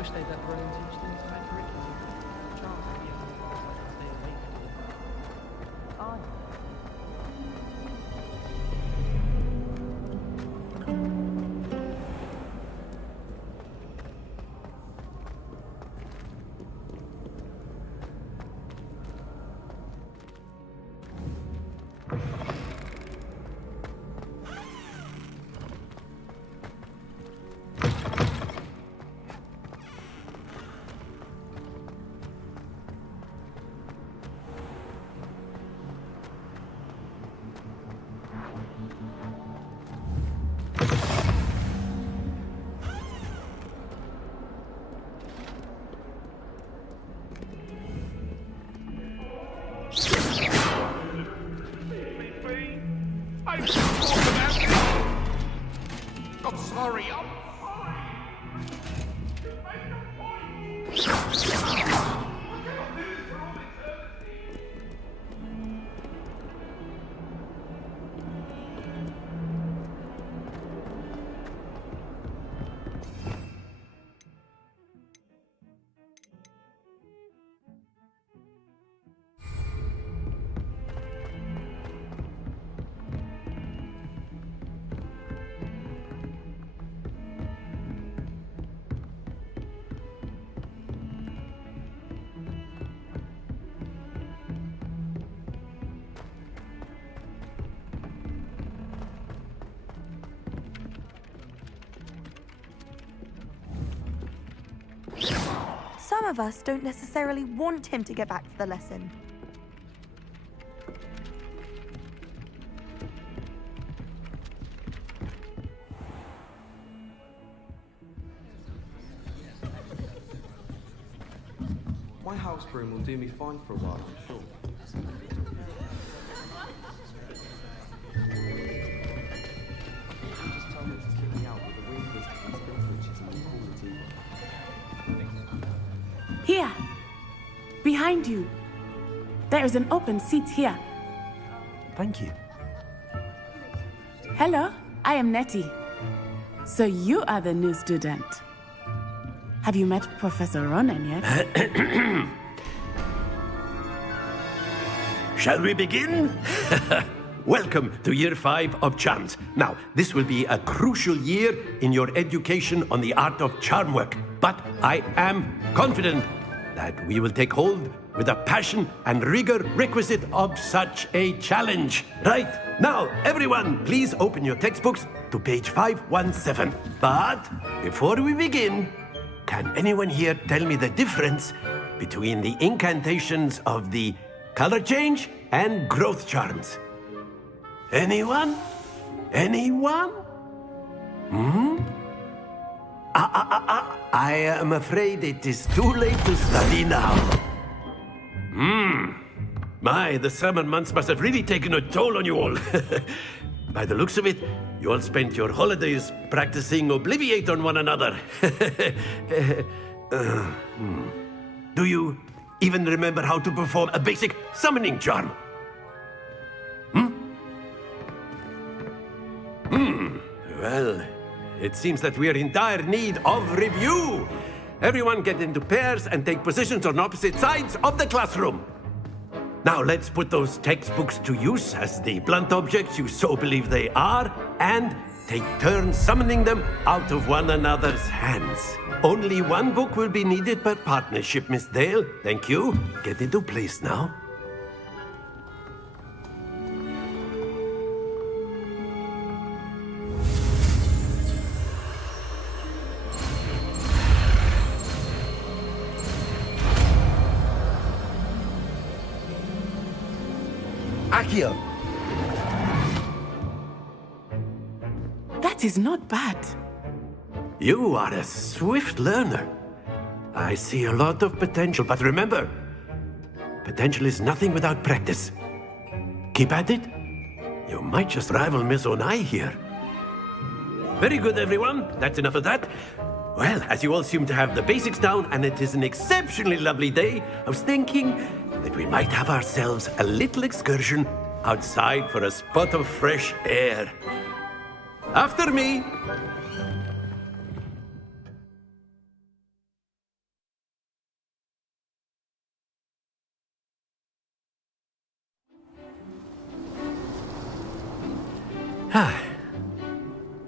wish they'd let Rowan teach things about curriculum. Charles would be able to pass like a day a week. I'm sorry. Some of us don't necessarily want him to get back to the lesson. My house broom will do me fine for a while, I'm sure. Just tell me to kick me out with the wind whisk and spin switches and call the tea. Here, behind you. There is an open seat here. Thank you. Hello, I am Nettie. So you are the new student. Have you met Professor Ronan yet? Shall we begin? Welcome to Year 5 of Charms. Now, this will be a crucial year in your education on the art of charm work. But I am confident that we will take hold with the passion and rigor requisite of such a challenge. Right, now, everyone, please open your textbooks to page 517. But before we begin, can anyone here tell me the difference between the incantations of the color change and growth charms? Anyone? Anyone? I am afraid it is too late to study now. My, the summer months must have really taken a toll on you all. By the looks of it, you all spent your holidays practicing Obliviate on one another. Do you even remember how to perform a basic summoning charm? Well, it seems that we are in dire need of review. Everyone get into pairs and take positions on opposite sides of the classroom. Now let's put those textbooks to use as the blunt objects you so believe they are, and take turns summoning them out of one another's hands. Only one book will be needed per partnership, Miss Dale. Thank you. Get into place now. Accio! That is not bad. You are a swift learner. I see a lot of potential, but remember, potential is nothing without practice. Keep at it. You might just rival Miss Onai here. Very good, everyone. That's enough of that. Well, as you all seem to have the basics down, and it is an exceptionally lovely day, I was thinking that we might have ourselves a little excursion outside for a spot of fresh air. After me.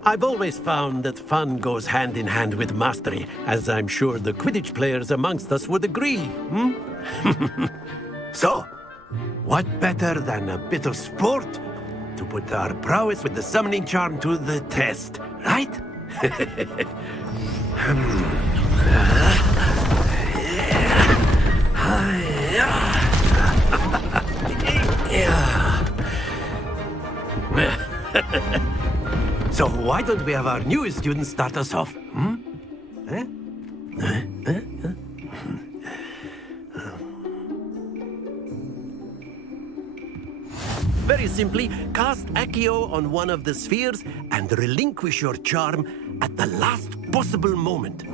I've always found that fun goes hand in hand with mastery, as I'm sure the Quidditch players amongst us would agree, So, what better than a bit of sport to put our prowess with the summoning charm to the test, right? So why don't we have our newest student start us off? Very simply, cast Accio on one of the spheres and relinquish your charm at the last possible moment.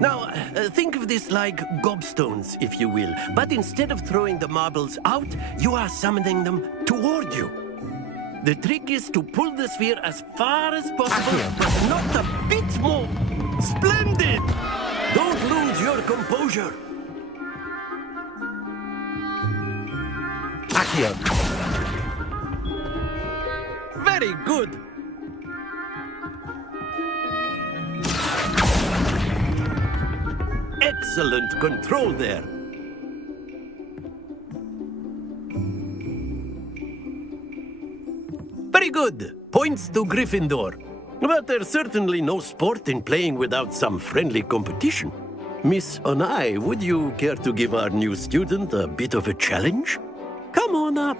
Now, think of this like gobstones, if you will. But instead of throwing the marbles out, you are summoning them toward you. The trick is to pull the sphere as far as possible, but not a bit more. Splendid! Don't lose your composure. Accio. Very good. Excellent control there. Very good. Points to Gryffindor. But there's certainly no sport in playing without some friendly competition. Miss Onai, would you care to give our new student a bit of a challenge? Come on up.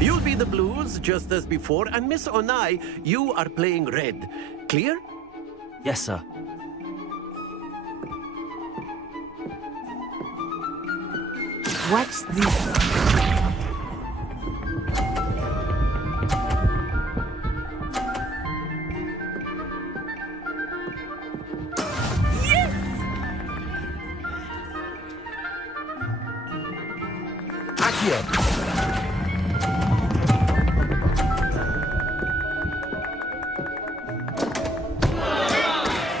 You'll be the blues, just as before, and Miss Onai, you are playing red. Clear? Yes, sir. Watch this. Accio.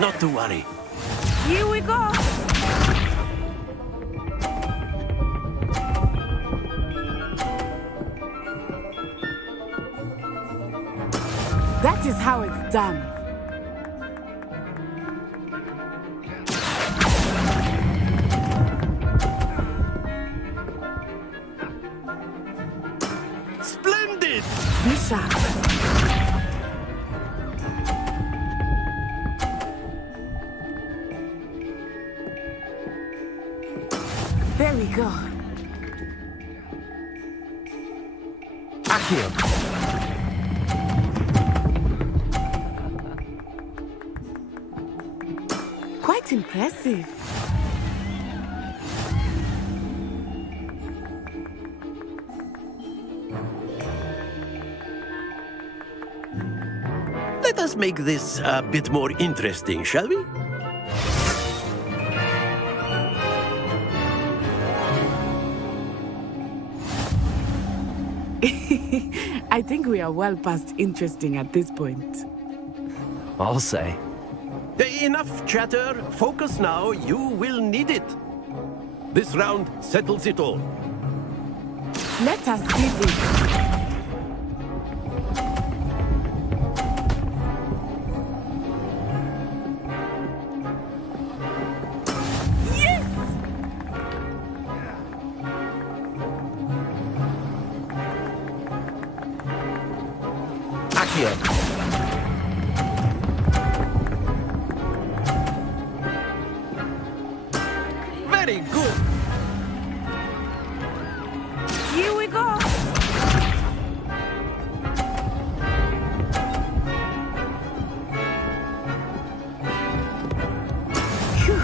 Not to worry. Here we go. That is how it's done. Splendid! Be sharp. There we go. Accio. Quite impressive. Let us make this a bit more interesting, shall we? I think we are well past interesting at this point. I'll say. Enough chatter. Focus now. You will need it. This round settles it all. Let us see this. Accio. Very good. Here we go. Phew.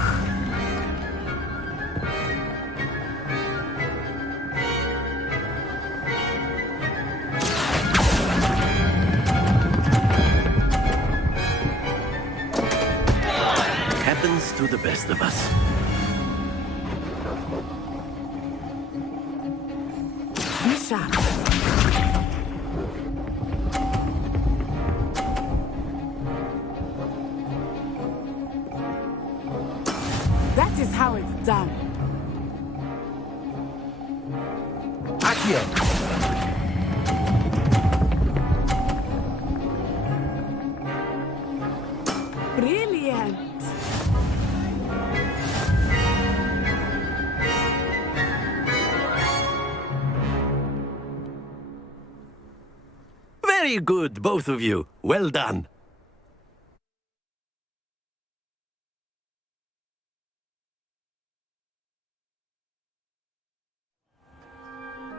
Happens to the best of us. Be sharp. That is how it's done. Accio. Very good, both of you. Well done.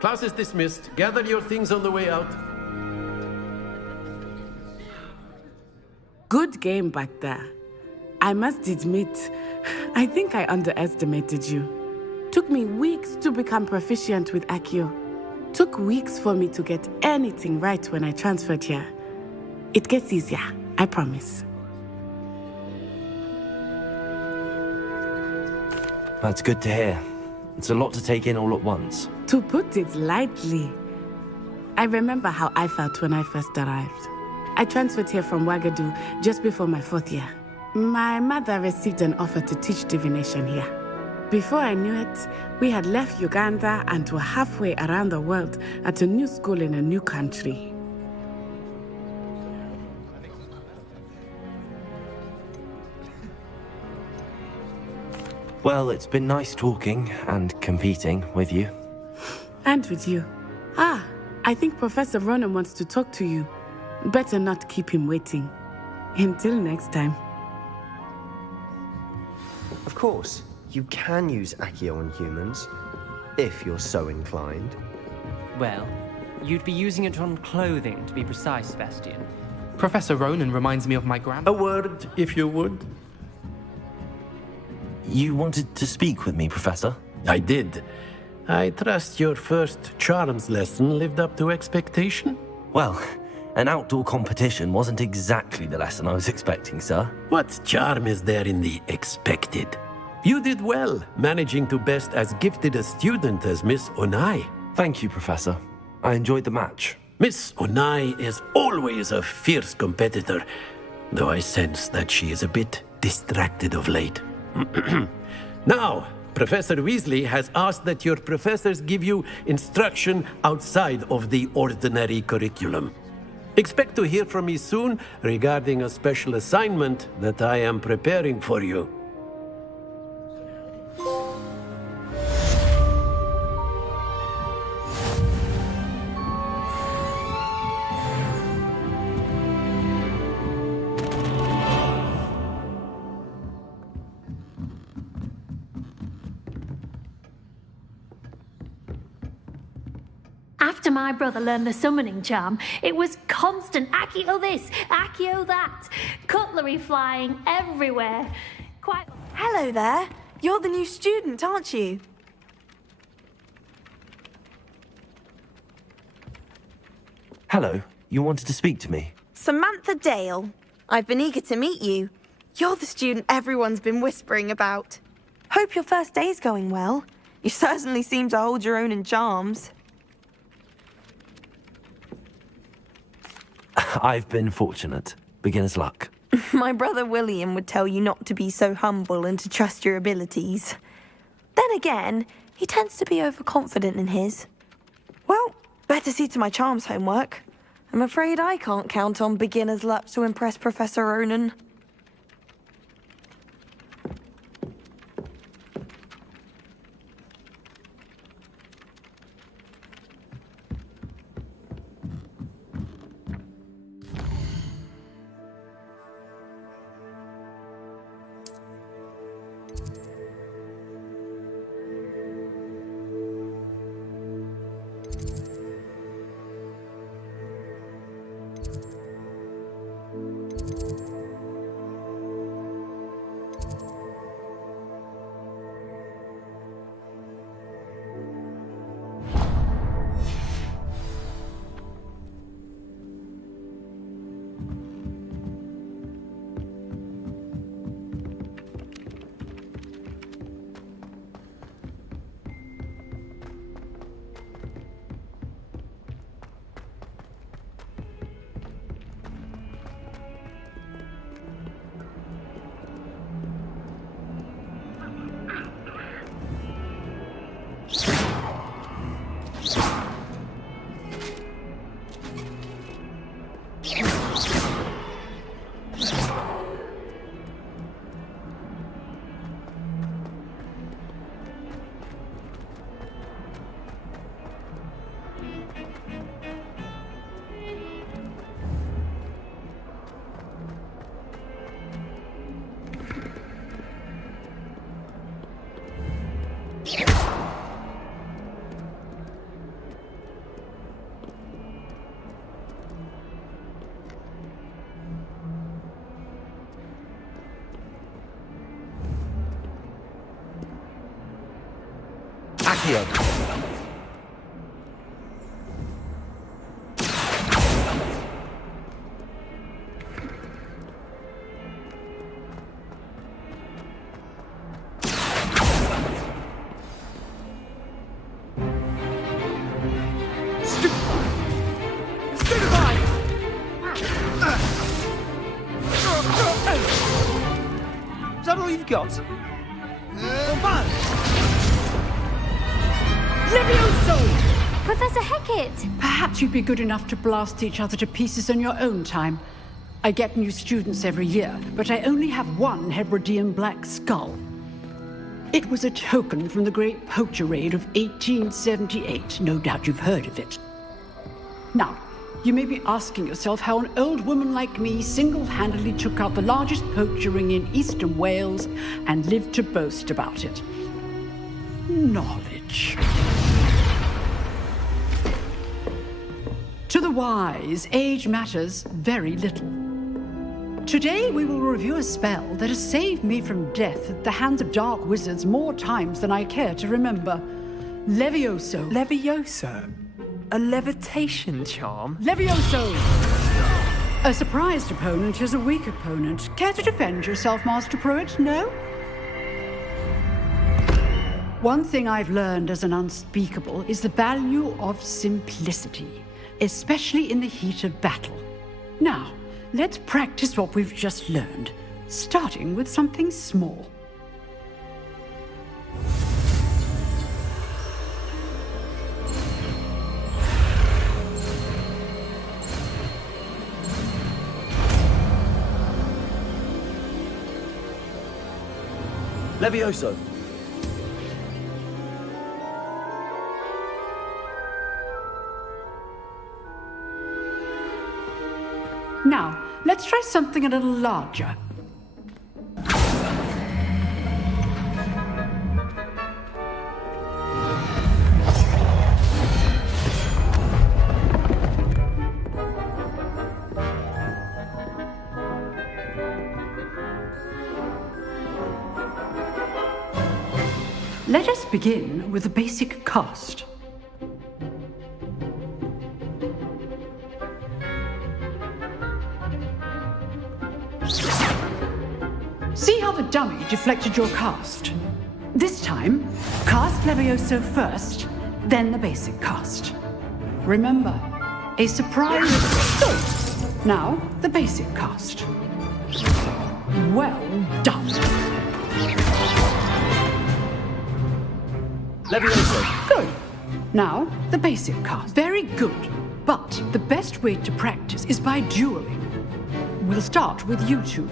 Class is dismissed. Gather your things on the way out. Good game back there. I must admit, I think I underestimated you. Took me weeks to become proficient with Accio. Took weeks for me to get anything right when I transferred here. It gets easier, I promise. That's good to hear. It's a lot to take in all at once. To put it lightly, I remember how I felt when I first arrived. I transferred here from Wagadu just before my 4th year. My mother received an offer to teach divination here. Before I knew it, we had left Uganda and were halfway around the world at a new school in a new country. Well, it's been nice talking and competing with you. And with you. Ah, I think Professor Ronan wants to talk to you. Better not keep him waiting. Until next time. Of course, you can use Accio on humans, if you're so inclined. Well, you'd be using it on clothing, to be precise, Sebastian. Professor Ronan reminds me of my grandma. A word, if you would. You wanted to speak with me, Professor? I did. I trust your first charms lesson lived up to expectation? Well, an outdoor competition wasn't exactly the lesson I was expecting, sir. What charm is there in the expected? You did well, managing to best as gifted a student as Miss Onai. Thank you, Professor. I enjoyed the match. Miss Onai is always a fierce competitor, though I sense that she is a bit distracted of late. Now, Professor Weasley has asked that your professors give you instruction outside of the ordinary curriculum. Expect to hear from me soon regarding a special assignment that I am preparing for you. After my brother learned the summoning charm, it was constant Accio this, Accio that, cutlery flying everywhere. Quite. Hello there. You're the new student, aren't you? Hello, you wanted to speak to me? Samantha Dale. I've been eager to meet you. You're the student everyone's been whispering about. Hope your first day's going well. You certainly seem to hold your own in charms. I've been fortunate. Beginner's luck. My brother William would tell you not to be so humble and to trust your abilities. Then again, he tends to be overconfident in his. Well, better see to my charms homework. I'm afraid I can't count on beginner's luck to impress Professor Ronan. Accio. Is that all you've got? Levioso! Professor Hecat! Perhaps you'd be good enough to blast each other to pieces in your own time. I get new students every year, but I only have one Hebridean black skull. It was a token from the Great Poacher Raid of 1878. No doubt you've heard of it. Now, you may be asking yourself how an old woman like me single-handedly took out the largest poacher ring in eastern Wales and lived to boast about it. Knowledge. To the wise, age matters very little. Today we will review a spell that has saved me from death at the hands of dark wizards more times than I care to remember. Levioso. Levioso? A levitation charm? Levioso! A surprised opponent is a weak opponent. Care to defend yourself, Master Pruitt? No? One thing I've learned as an unspeakable is the value of simplicity, especially in the heat of battle. Now, let's practice what we've just learned, starting with something small. Levioso. Now, let's try something a little larger. Let us begin with the basic cast. See how the dummy deflected your cast? This time, cast Levioso first, then the basic cast. Remember, a surprise... So, now, the basic cast. Well done. Levioso. Good. Now, the basic cast. Very good. But the best way to practice is by dueling. We'll start with you two.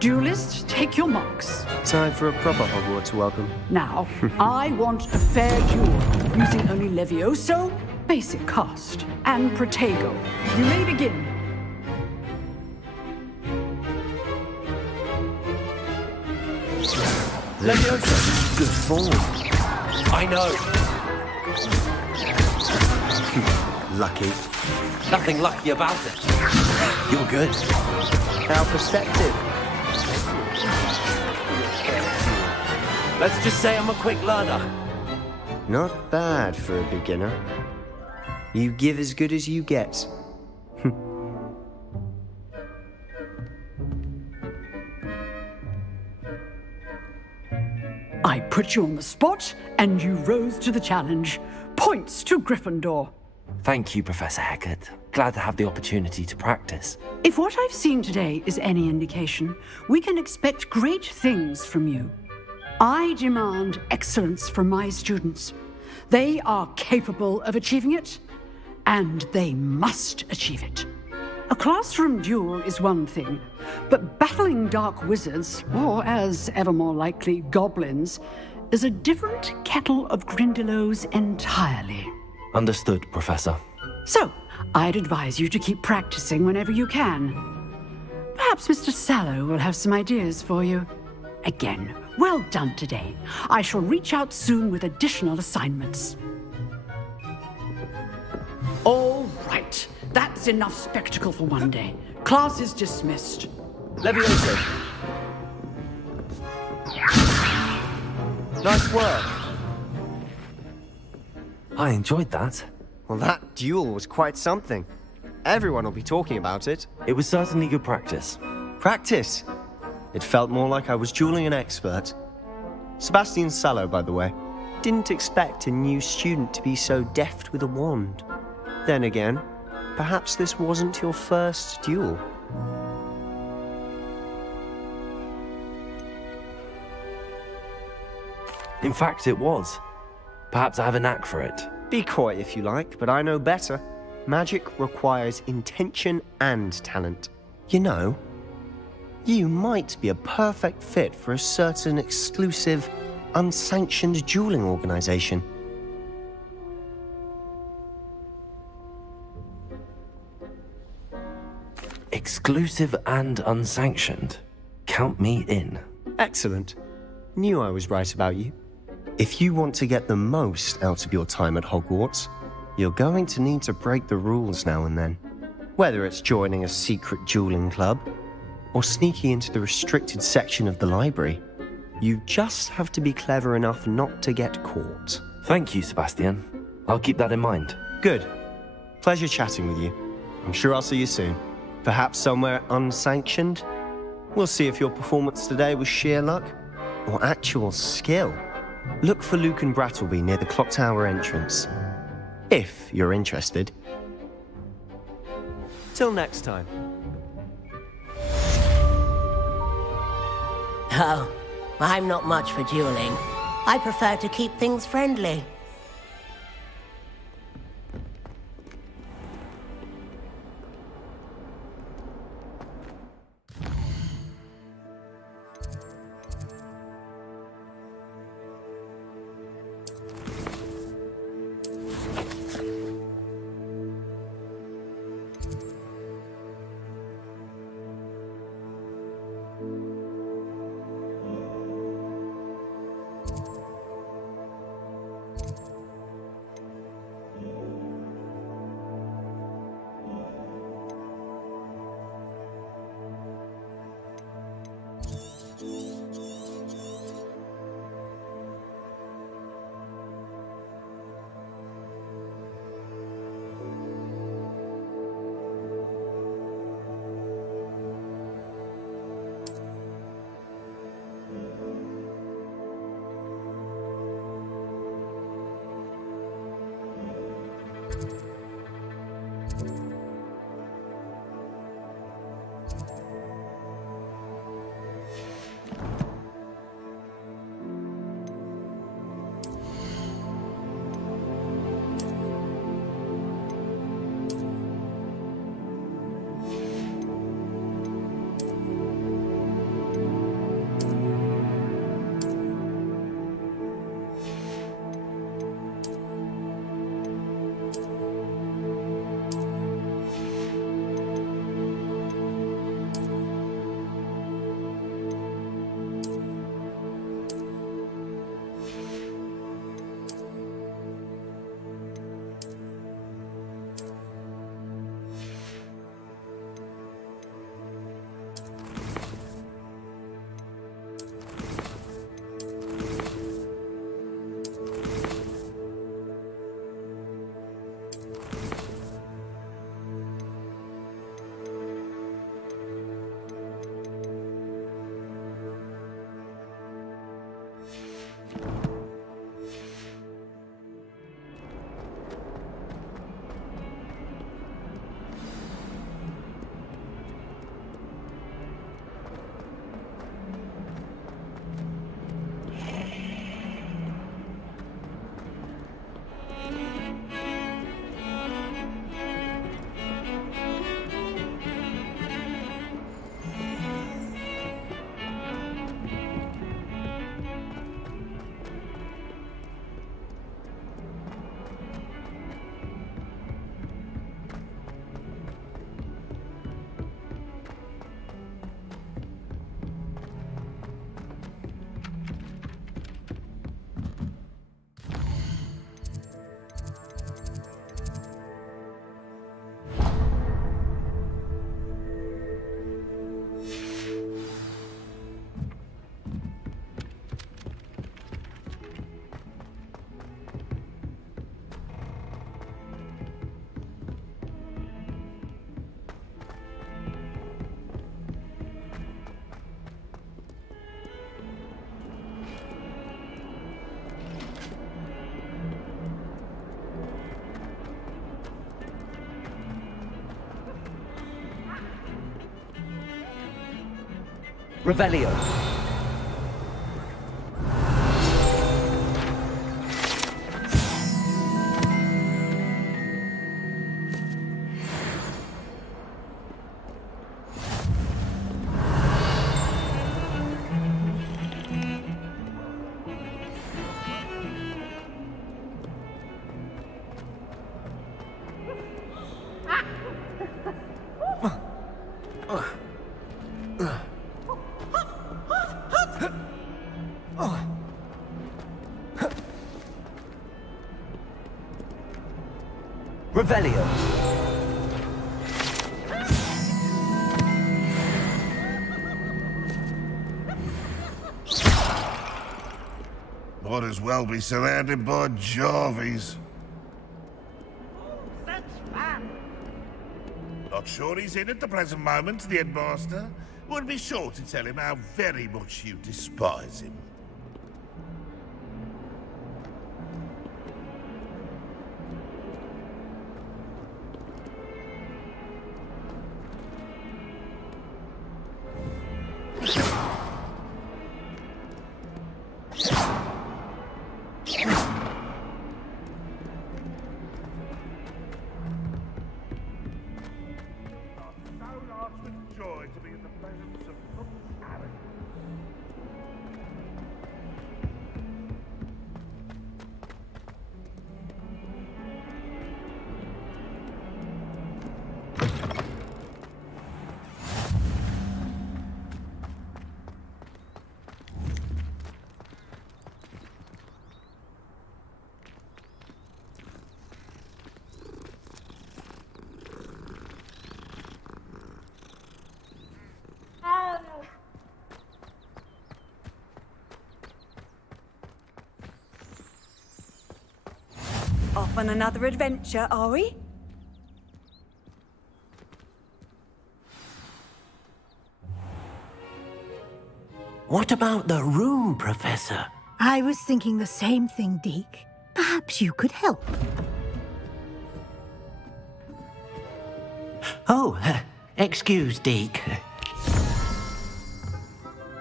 Duelists, take your marks. Time for a proper Hogwarts welcome. Now, I want a fair duel, using only Levioso, basic cast, and Protego. You may begin. Levioso. Good form. I know. Lucky. Nothing lucky about it. You're good. How perceptive. Let's just say I'm a quick learner. Not bad for a beginner. You give as good as you get. I put you on the spot, and you rose to the challenge. Points to Gryffindor. Thank you, Professor Hecat. Glad to have the opportunity to practice. If what I've seen today is any indication, we can expect great things from you. I demand excellence from my students. They are capable of achieving it, and they must achieve it. A classroom duel is one thing, but battling dark wizards, or as ever more likely, goblins, is a different kettle of Grindylows entirely. Understood, Professor. So, I'd advise you to keep practicing whenever you can. Perhaps Mr. Sallow will have some ideas for you. Again, well done today. I shall reach out soon with additional assignments. All right. That's enough spectacle for one day. Class is dismissed. Levioso. Nice work. I enjoyed that. Well, that duel was quite something. Everyone will be talking about it. It was certainly good practice. Practice? It felt more like I was dueling an expert. Sebastian Sallow, by the way. Didn't expect a new student to be so deft with a wand. Then again, perhaps this wasn't your first duel. In fact, it was. Perhaps I have a knack for it. Be coy if you like, but I know better. Magic requires intention and talent. You know, you might be a perfect fit for a certain exclusive, unsanctioned dueling organization. Exclusive and unsanctioned. Count me in. Excellent. Knew I was right about you. If you want to get the most out of your time at Hogwarts, you're going to need to break the rules now and then. Whether it's joining a secret dueling club, or sneaking into the restricted section of the library, you just have to be clever enough not to get caught. Thank you, Sebastian. I'll keep that in mind. Good. Pleasure chatting with you. I'm sure I'll see you soon. Perhaps somewhere unsanctioned? We'll see if your performance today was sheer luck or actual skill. Look for Luke and Brattleby near the clock tower entrance, if you're interested. Till next time. Oh, I'm not much for dueling. I prefer to keep things friendly. Revelio. Revelio. Might as well be surrounded by Jarvies. Such fun! Not sure he's in at the present moment, the headmaster. Would be sure to tell him how very much you despise him. Off on another adventure, are we? What about the room, Professor? I was thinking the same thing, Deke. Perhaps you could help. Oh, excuse, Deke.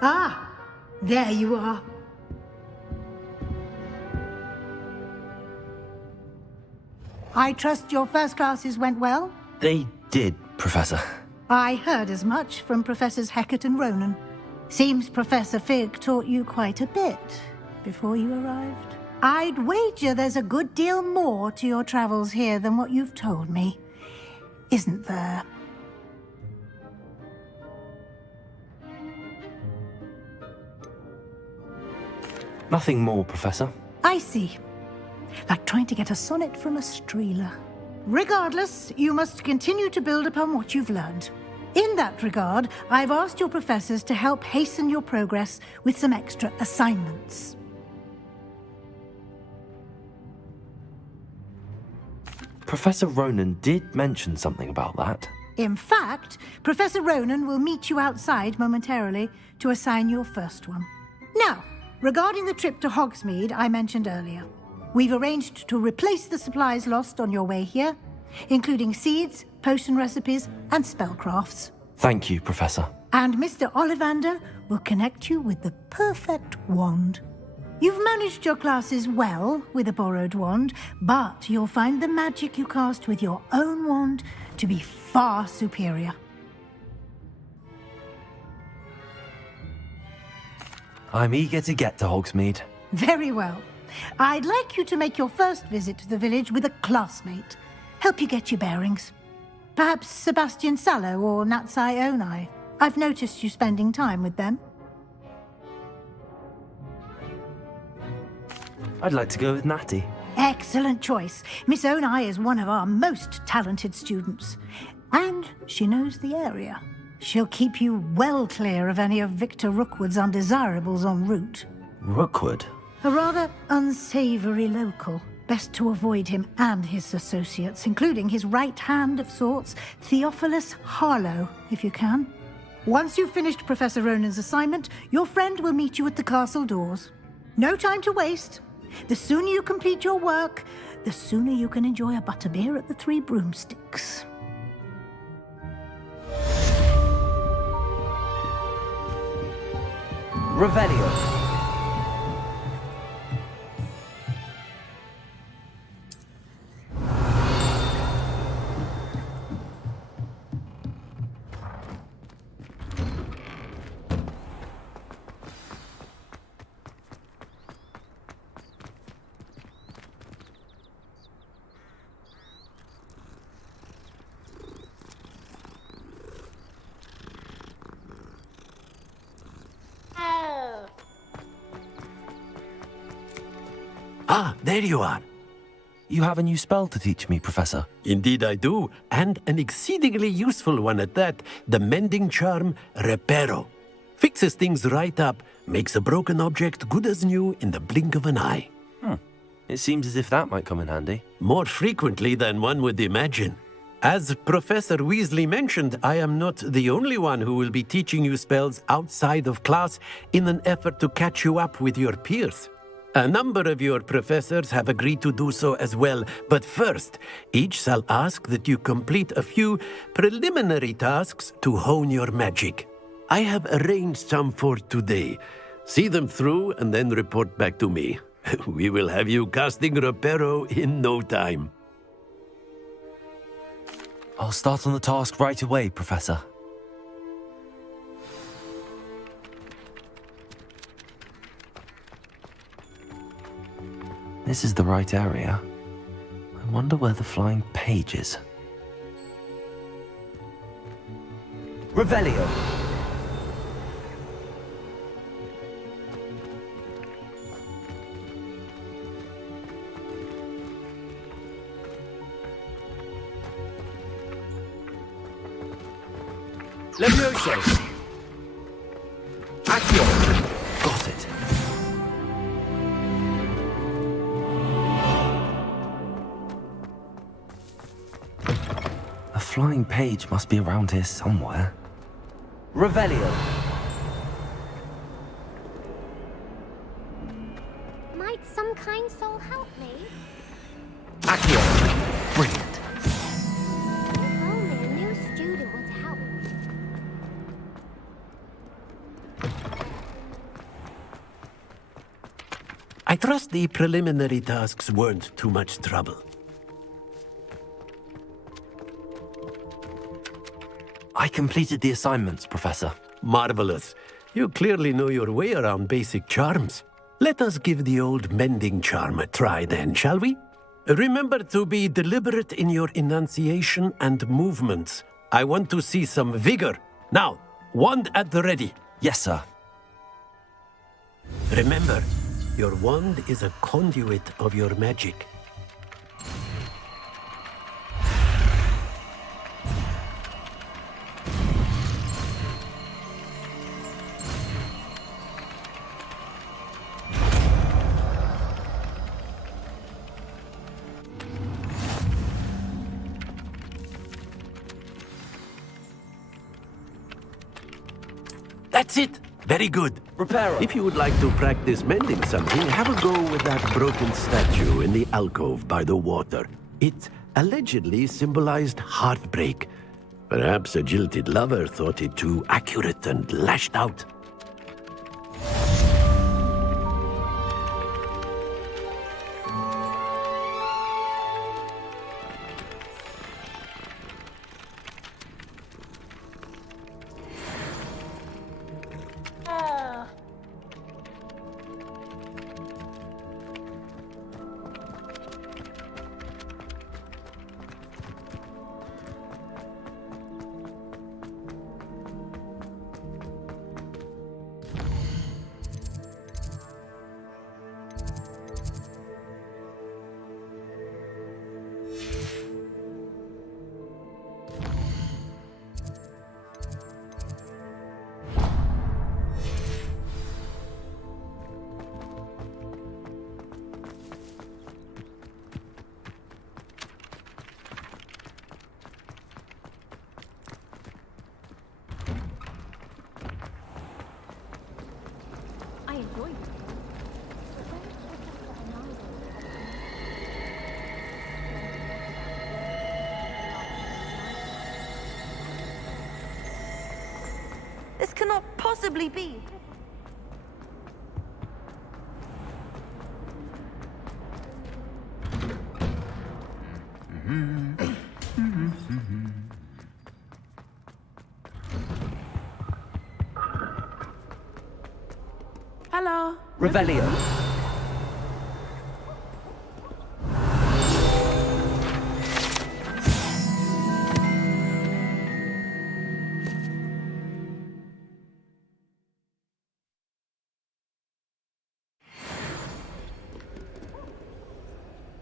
Ah, there you are. I trust your first classes went well? They did, Professor. I heard as much from Professors Hecat and Ronan. Seems Professor Fig taught you quite a bit before you arrived. I'd wager there's a good deal more to your travels here than what you've told me. Isn't there? Nothing more, Professor. I see. Like trying to get a sonnet from a streeler. Regardless, you must continue to build upon what you've learned. In that regard, I've asked your professors to help hasten your progress with some extra assignments. Professor Ronan did mention something about that. In fact, Professor Ronan will meet you outside momentarily to assign your first one. Now, regarding the trip to Hogsmeade I mentioned earlier, we've arranged to replace the supplies lost on your way here, including seeds, potion recipes, and spellcrafts. Thank you, Professor. And Mr. Ollivander will connect you with the perfect wand. You've managed your classes well with a borrowed wand, but you'll find the magic you cast with your own wand to be far superior. I'm eager to get to Hogsmeade. Very well. I'd like you to make your first visit to the village with a classmate. Help you get your bearings. Perhaps Sebastian Sallow or Natsai Onai. I've noticed you spending time with them. I'd like to go with Natty. Excellent choice. Miss Onai is one of our most talented students. And she knows the area. She'll keep you well clear of any of Victor Rookwood's undesirables en route. Rookwood? A rather unsavory local. Best to avoid him and his associates, including his right hand of sorts, Theophilus Harlow, if you can. Once you've finished Professor Ronan's assignment, your friend will meet you at the castle doors. No time to waste. The sooner you complete your work, the sooner you can enjoy a butterbeer at the Three Broomsticks. Revelio. Ah, there you are. You have a new spell to teach me, Professor. Indeed I do, and an exceedingly useful one at that. The mending charm, Reparo. Fixes things right up, makes a broken object good as new in the blink of an eye. It seems as if that might come in handy. More frequently than one would imagine. As Professor Weasley mentioned, I am not the only one who will be teaching you spells outside of class in an effort to catch you up with your peers. A number of your professors have agreed to do so as well, but first, each shall ask that you complete a few preliminary tasks to hone your magic. I have arranged some for today. See them through and then report back to me. We will have you casting Reparo in no time. I'll start on the task right away, Professor. This is the right area. I wonder where the flying page is. Revelio. Levioso. Accio. Got it. A flying page must be around here somewhere. Revelio. Might some kind soul help me? Accio. Brilliant. If only a new student would help. I trust the preliminary tasks weren't too much trouble. I completed the assignments, Professor. Marvelous. You clearly know your way around basic charms. Let us give the old mending charm a try then, shall we? Remember to be deliberate in your enunciation and movements. I want to see some vigor. Now, wand at the ready. Yes, sir. Remember, your wand is a conduit of your magic. That's it! Very good. Reparo. If you would like to practice mending something, have a go with that broken statue in the alcove by the water. It allegedly symbolized heartbreak. Perhaps a jilted lover thought it too accurate and lashed out. I enjoy it. This cannot possibly be. Hello. Revelio.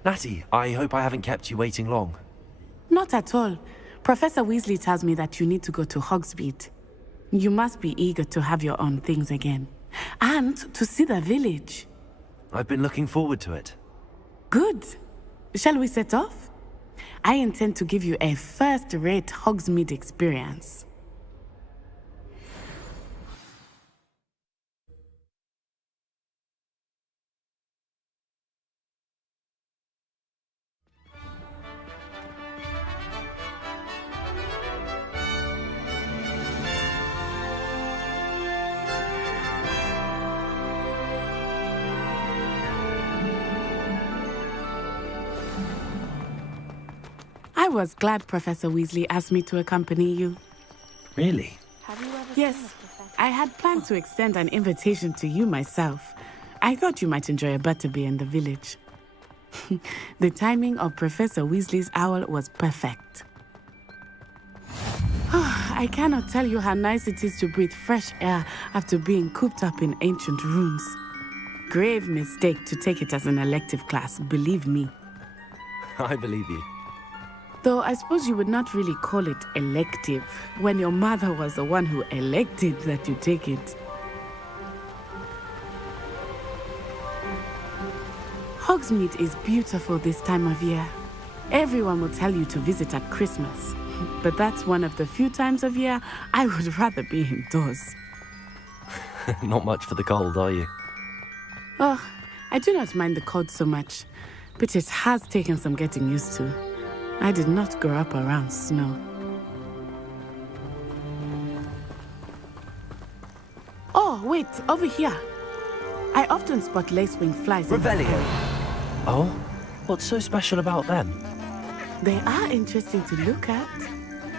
Natty, I hope I haven't kept you waiting long. Not at all. Professor Weasley tells me that you need to go to Hogsmeade. You must be eager to have your own things again. And to see the village. I've been looking forward to it. Good. Shall we set off? I intend to give you a first-rate Hogsmeade experience. I was glad Professor Weasley asked me to accompany you. Really? Yes, I had planned to extend an invitation to you myself. I thought you might enjoy a butterbeer in the village. The timing of Professor Weasley's owl was perfect. I cannot tell you how nice it is to breathe fresh air after being cooped up in ancient rooms. Grave mistake to take it as an elective class, believe me. I believe you. Though I suppose you would not really call it elective when your mother was the one who elected that you take it. Hogsmeade is beautiful this time of year. Everyone will tell you to visit at Christmas, but that's one of the few times of year I would rather be indoors. Not much for the cold, are you? Oh, I do not mind the cold so much, but it has taken some getting used to. I did not grow up around snow. Oh, wait, over here. I often spot lacewing flies. Revelio. Oh? What's so special about them? They are interesting to look at,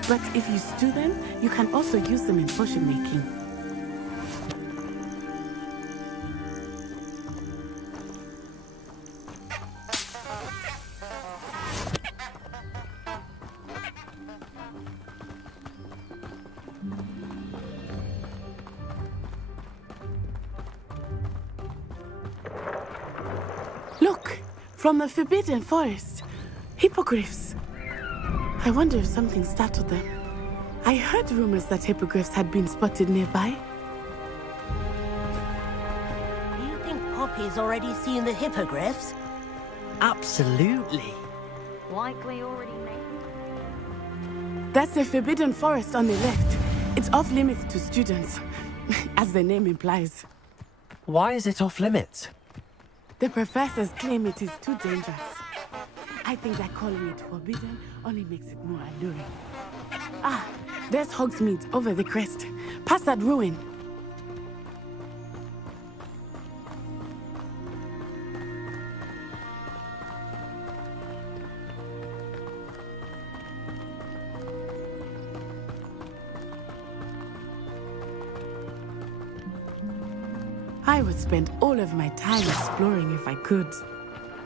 but if you stew them, you can also use them in potion making. Look, from the Forbidden Forest. Hippogriffs. I wonder if something startled them. I heard rumors that hippogriffs had been spotted nearby. Do you think Poppy's already seen the hippogriffs? Absolutely. Likely already made. That's the Forbidden Forest on the left. It's off limits to students, as the name implies. Why is it off limits? The professors claim it is too dangerous. I think that calling it forbidden only makes it more alluring. Ah, there's Hogsmeade over the crest. Past that ruin. I would spend all of my time exploring if I could.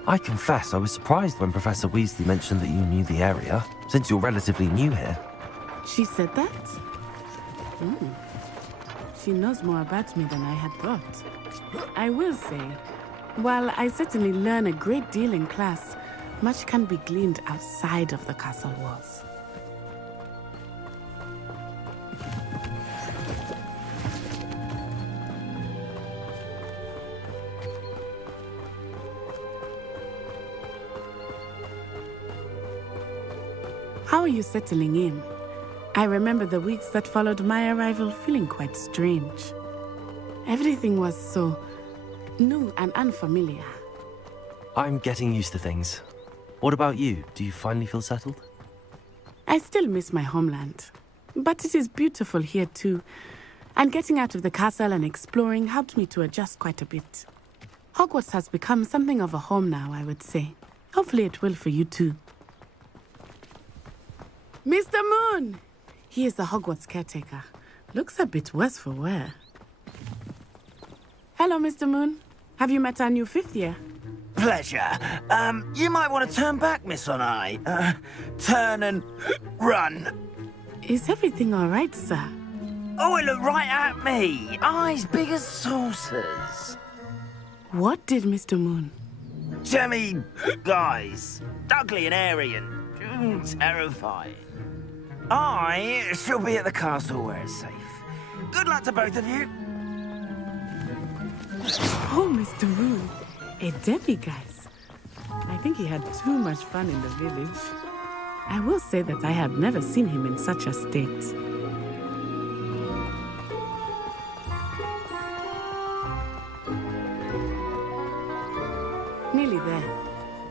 I confess I was surprised when Professor Weasley mentioned that you knew the area, since you're relatively new here. She said that? She knows more about me than I had thought. I will say, while I certainly learn a great deal in class, much can be gleaned outside of the castle walls. How are you settling in? I remember the weeks that followed my arrival feeling quite strange. Everything was so new and unfamiliar. I'm getting used to things. What about you? Do you finally feel settled? I still miss my homeland, but it is beautiful here too. And getting out of the castle and exploring helped me to adjust quite a bit. Hogwarts has become something of a home now, I would say. Hopefully it will for you too. Mr. Moon! He is the Hogwarts caretaker. Looks a bit worse for wear. Hello, Mr. Moon. Have you met our new 5th year? Pleasure. You might want to turn back, Miss Onai. Turn and run. Is everything all right, sir? Oh, it looked right at me. Eyes big as saucers. What did Mr. Moon? Jemmy guys. Ugly and airy and terrifying. I shall be at the castle where it's safe. Good luck to both of you. Oh, Mr. Moon. A Debbie, guys. I think he had too much fun in the village. I will say that I have never seen him in such a state. Nearly there.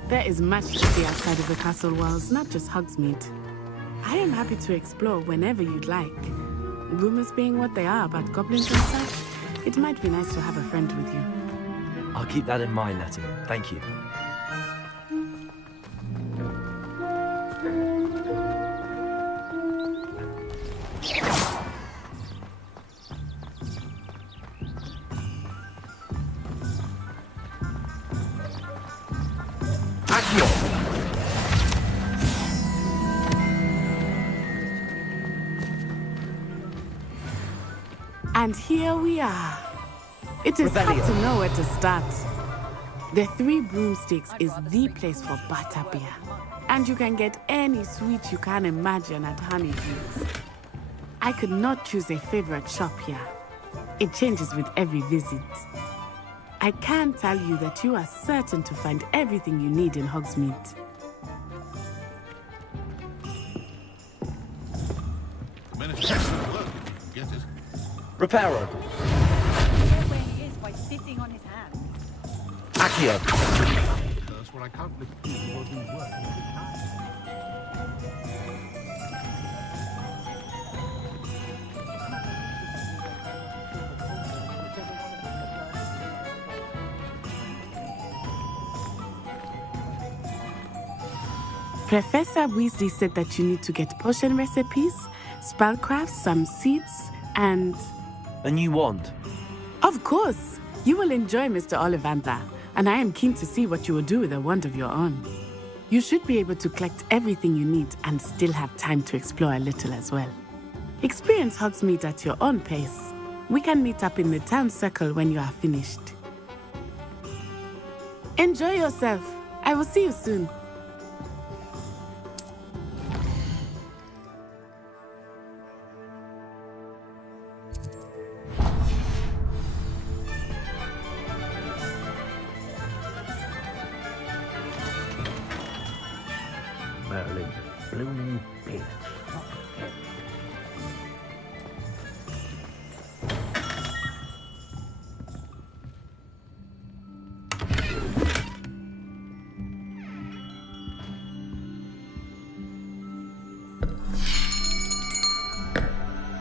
There is much to see outside of the castle walls, not just Hogsmeade. I am happy to explore whenever you'd like. Rumors being what they are about goblins and such, it might be nice to have a friend with you. I'll keep that in mind, Natty. Thank you. And here we are. It is hard to know where to start. The Three Broomsticks is the place for butterbeer. And you can get any sweet you can imagine at Honeydew's. I could not choose a favorite shop here. It changes with every visit. I can tell you that you are certain to find everything you need in Hogsmeade. Reparo. Where he is by sitting on his hands. Accio. That's what I can't refuse more than work. Professor Weasley said that you need to get potion recipes, spellcraft, some seeds, and... A new wand. Of course! You will enjoy Mr. Ollivander, and I am keen to see what you will do with a wand of your own. You should be able to collect everything you need and still have time to explore a little as well. Experience Hogsmeade at your own pace. We can meet up in the town circle when you are finished. Enjoy yourself. I will see you soon. Merlin, blooming bitch.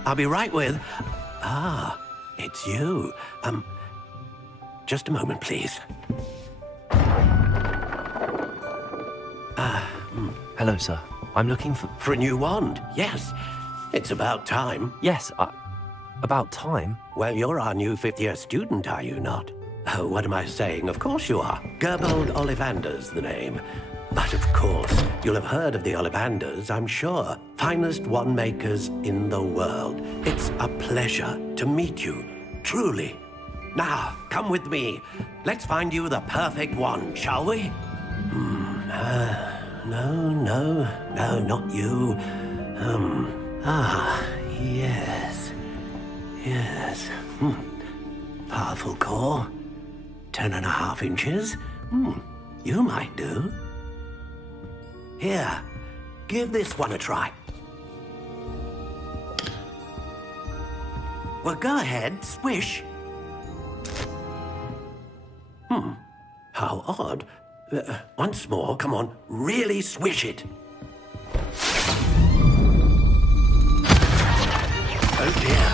I'll be right with... Ah, it's you. Just a moment, please. Hello, sir. I'm looking for... For a new wand, yes. It's about time. Yes, about time? Well, you're our new 5th-year student, are you not? Oh, what am I saying? Of course you are. Gerbold Ollivander's the name. But of course, you'll have heard of the Ollivanders, I'm sure. Finest wand makers in the world. It's a pleasure to meet you, truly. Now, come with me. Let's find you the perfect wand, shall we? No, not you. Yes. Powerful core. 10.5 inches. You might do. Here, give this one a try. Well, go ahead, swish. How odd. Once more, come on, really swish it. Oh dear.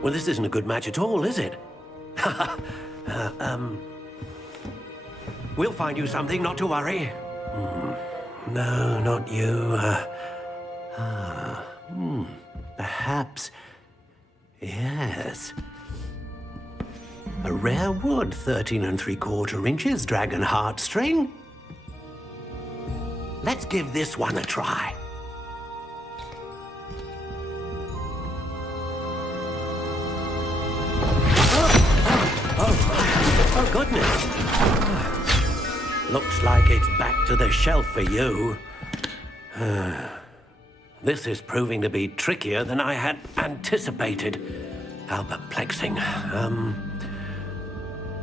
Well, this isn't a good match at all, is it? We'll find you something, not to worry. No, not you. Perhaps Yes. A rare wood, 13 3/4 inches, dragon heartstring. Let's give this one a try. Oh, goodness. Looks like it's back to the shelf for you. This is proving to be trickier than I had anticipated. How perplexing.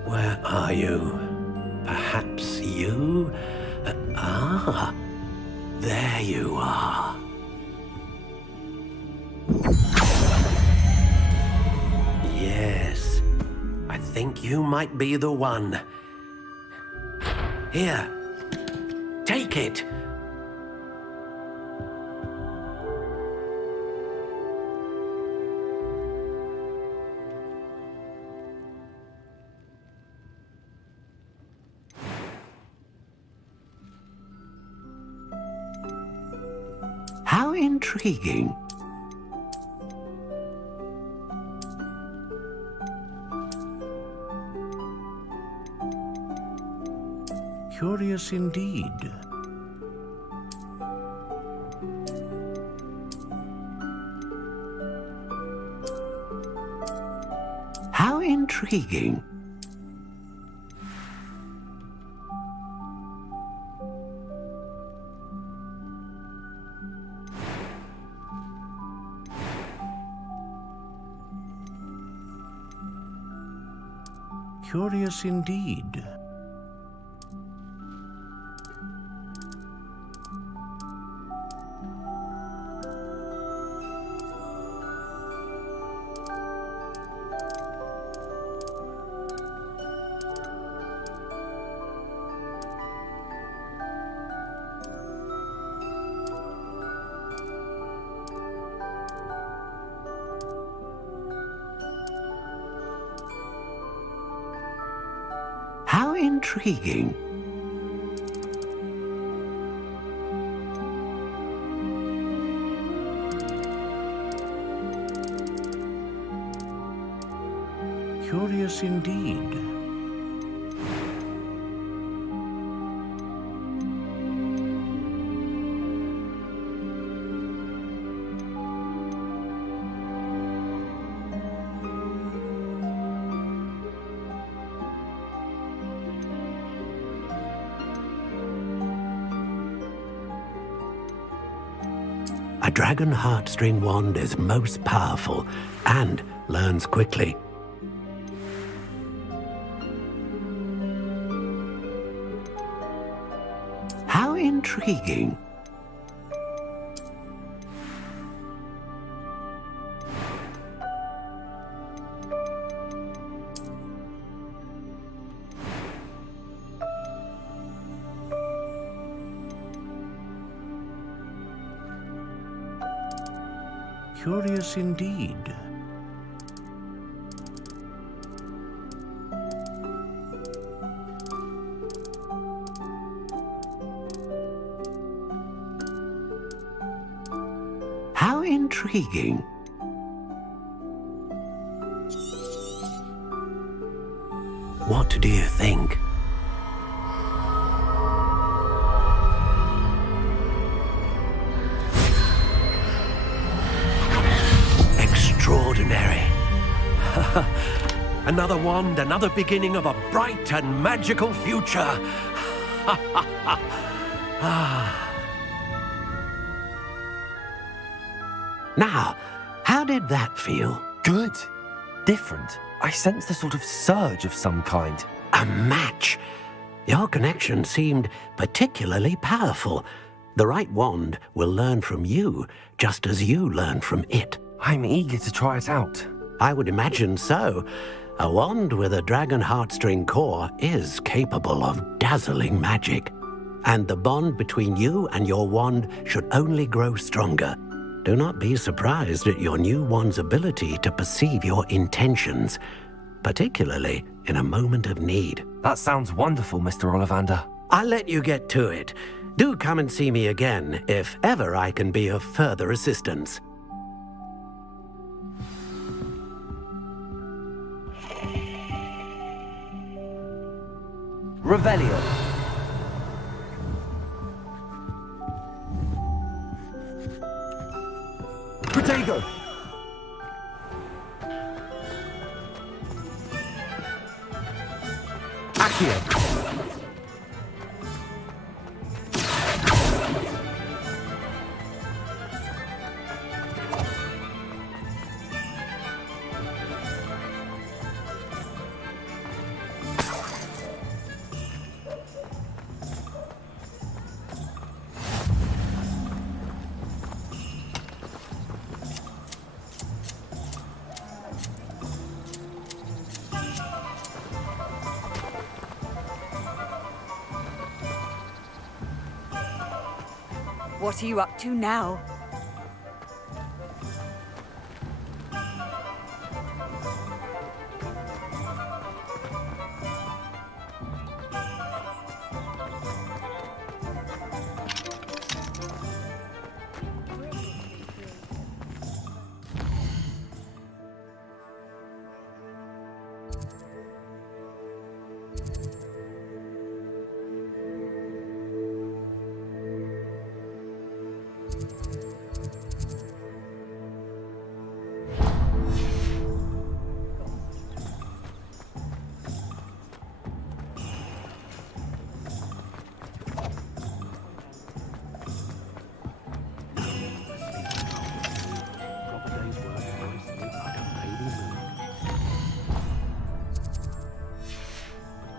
Where are you? Perhaps you? There you are. Yes, I think you might be the one. Here, take it. How intriguing. Curious indeed. How intriguing. Curious indeed. How intriguing. Curious indeed. A dragon heartstring wand is most powerful and learns quickly. How intriguing. Curious indeed. How intriguing. What do you think? Extraordinary. Another wand, another beginning of a bright and magical future. Now, how did that feel? Good. Different. I sensed a sort of surge of some kind. A match. Your connection seemed particularly powerful. The right wand will learn from you, just as you learn from it. I'm eager to try it out. I would imagine so. A wand with a dragon heartstring core is capable of dazzling magic. And the bond between you and your wand should only grow stronger. Do not be surprised at your new wand's ability to perceive your intentions, particularly in a moment of need. That sounds wonderful, Mr. Ollivander. I'll let you get to it. Do come and see me again if ever I can be of further assistance. Revelio. Protego. Accio. What are you up to now?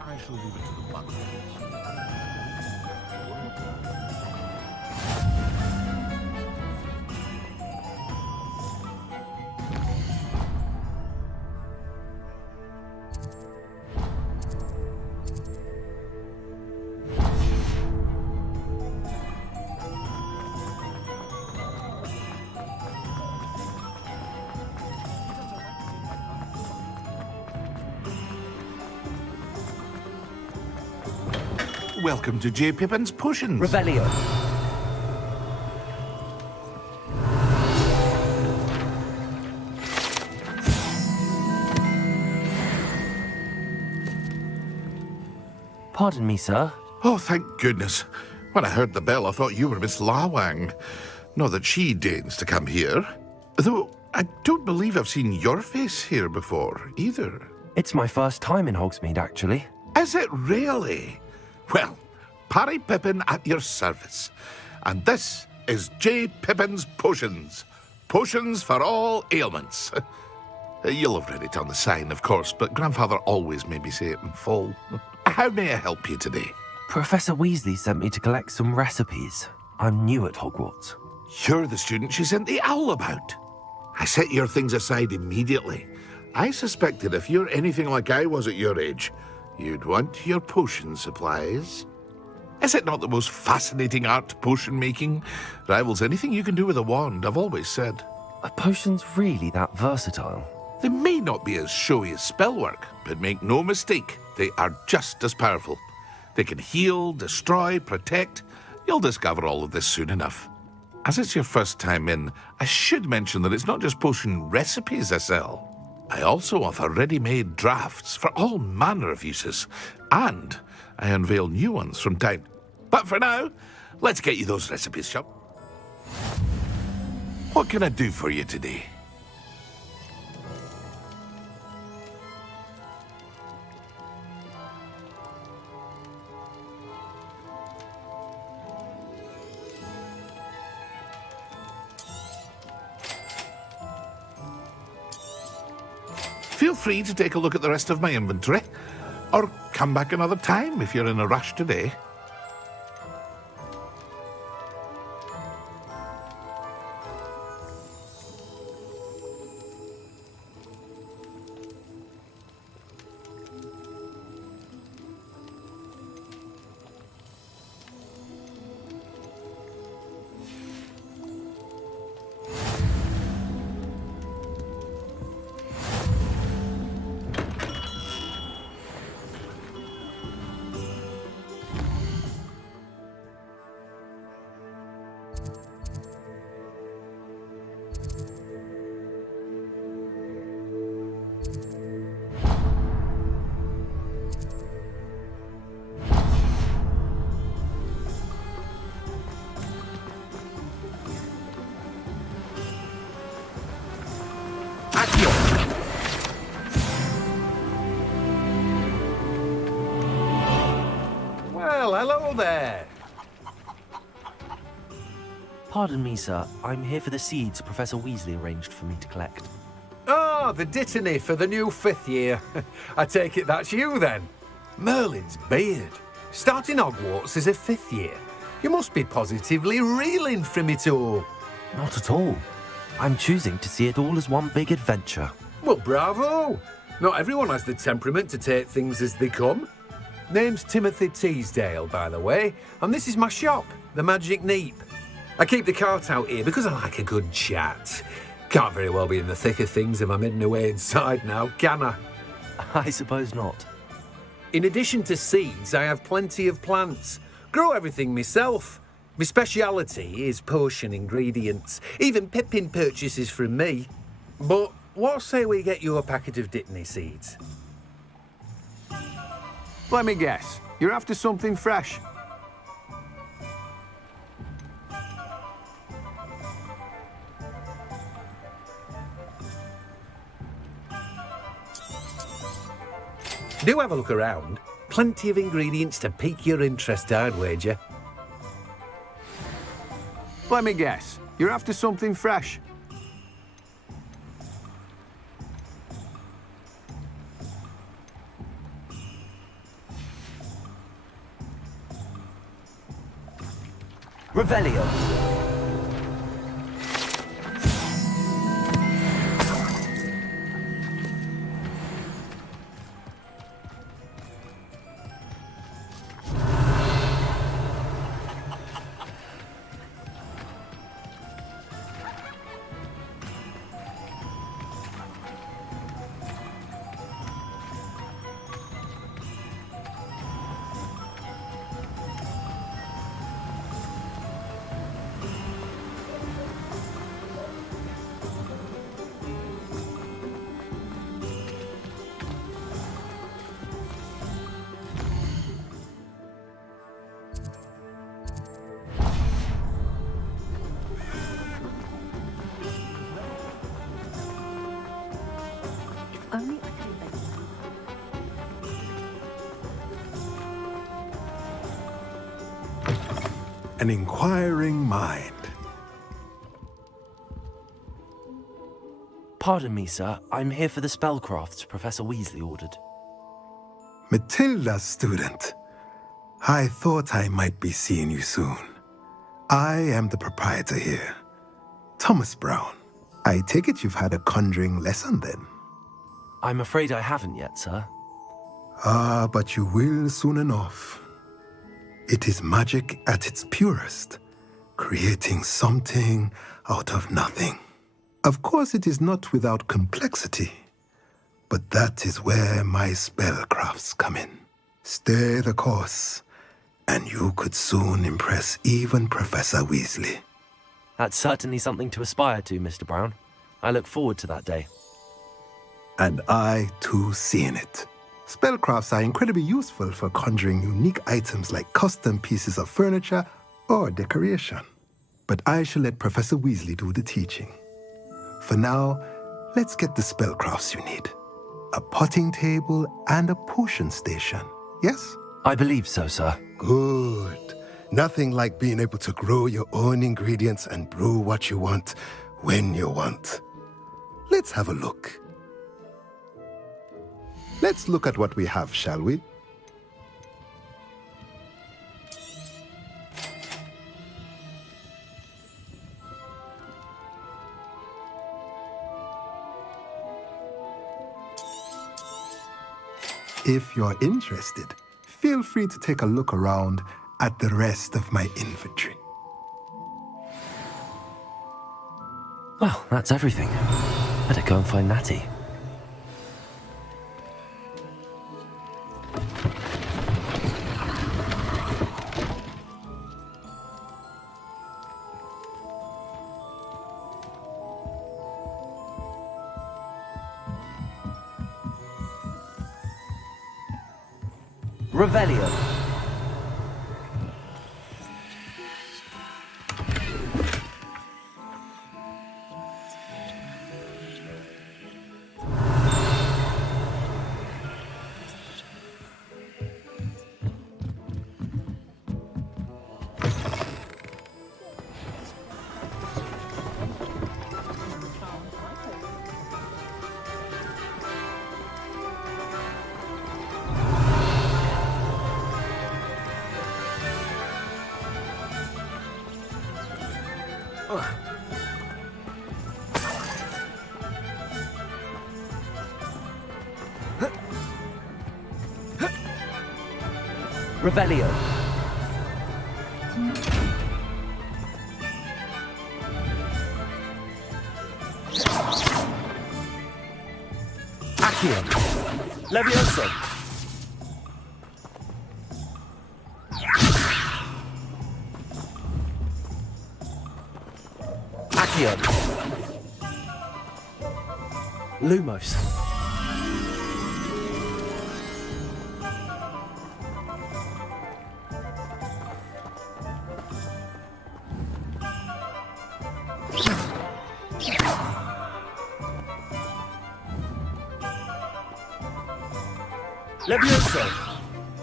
I shall leave it to the platforms. Welcome to J. Pippin's Potions. Revelio. Pardon me, sir. Oh, thank goodness. When I heard the bell, I thought you were Miss Lawang. Not that she deigns to come here. Though I don't believe I've seen your face here before, either. It's my first time in Hogsmeade, actually. Is it really? Well, Parry Pippin at your service. And this is J. Pippin's Potions. Potions for all ailments. You'll have read it on the sign, of course, but Grandfather always made me say it in full. How may I help you today? Professor Weasley sent me to collect some recipes. I'm new at Hogwarts. You're the student she sent the owl about. I set your things aside immediately. I suspected if you're anything like I was at your age, you'd want your potion supplies. Is it not the most fascinating art, potion making? Rivals anything you can do with a wand, I've always said. Are potions really that versatile? They may not be as showy as spellwork, but make no mistake, they are just as powerful. They can heal, destroy, protect. You'll discover all of this soon enough. As it's your first time in, I should mention that it's not just potion recipes I sell. I also offer ready-made drafts for all manner of uses, and I unveil new ones from time. But for now, let's get you those recipes, shall we? What can I do for you today? Feel free to take a look at the rest of my inventory, or come back another time if you're in a rush today. there! Pardon me, sir. I'm here for the seeds Professor Weasley arranged for me to collect. Oh, the dittany for the new 5th year. I take it that's you, then. Merlin's beard. Starting Hogwarts as a 5th year. You must be positively reeling from it all. Not at all. I'm choosing to see it all as one big adventure. Well, bravo! Not everyone has the temperament to take things as they come. Name's Timothy Teasdale, by the way, and this is my shop, the Magic Neep. I keep the cart out here because I like a good chat. Can't very well be in the thick of things if I'm hidden away inside now, can I? I suppose not. In addition to seeds, I have plenty of plants. Grow everything myself. My speciality is potion ingredients. Even Pippin purchases from me. But what say we get you a packet of Dittany seeds? Let me guess. You're after something fresh. Do have a look around. Plenty of ingredients to pique your interest, I'd wager. Let me guess. You're after something fresh. Revelio. An inquiring mind. Pardon me, sir. I'm here for the spellcrafts Professor Weasley ordered. Matilda's student. I thought I might be seeing you soon. I am the proprietor here, Thomas Brown. I take it you've had a conjuring lesson then? I'm afraid I haven't yet, sir. Ah, but you will soon enough. It is magic at its purest, creating something out of nothing. Of course, it is not without complexity, but that is where my spellcrafts come in. Stay the course, and you could soon impress even Professor Weasley. That's certainly something to aspire to, Mr. Brown. I look forward to that day. And I, too, seeing it. Spellcrafts are incredibly useful for conjuring unique items like custom pieces of furniture or decoration. But I shall let Professor Weasley do the teaching. For now, let's get the spellcrafts you need. A potting table and a potion station, yes? I believe so, sir. Good. Nothing like being able to grow your own ingredients and brew what you want when you want. Let's have a look. Let's look at what we have, shall we? If you're interested, feel free to take a look around at the rest of my inventory. Well, that's everything. Better go and find Natty. Revelio. Revelio. Accio. Levioso. Accio. Lumos. Levioso.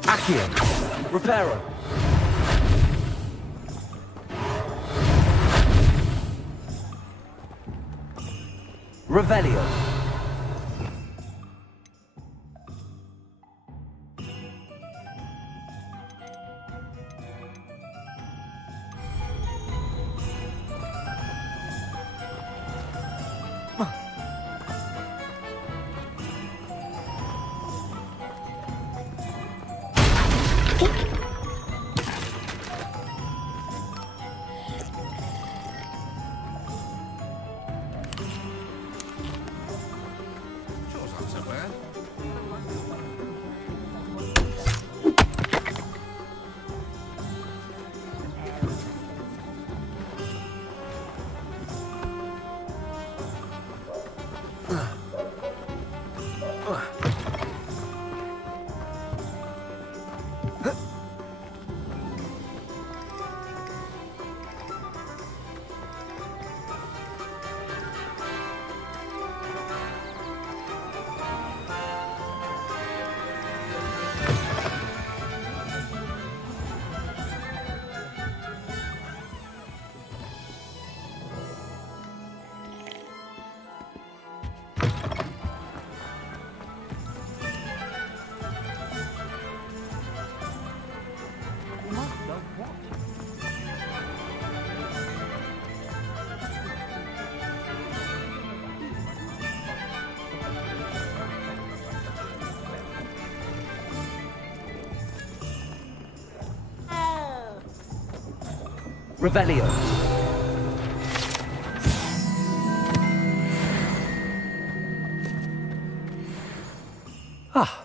Accio. Reparo. Revelio. Revelio. Ah,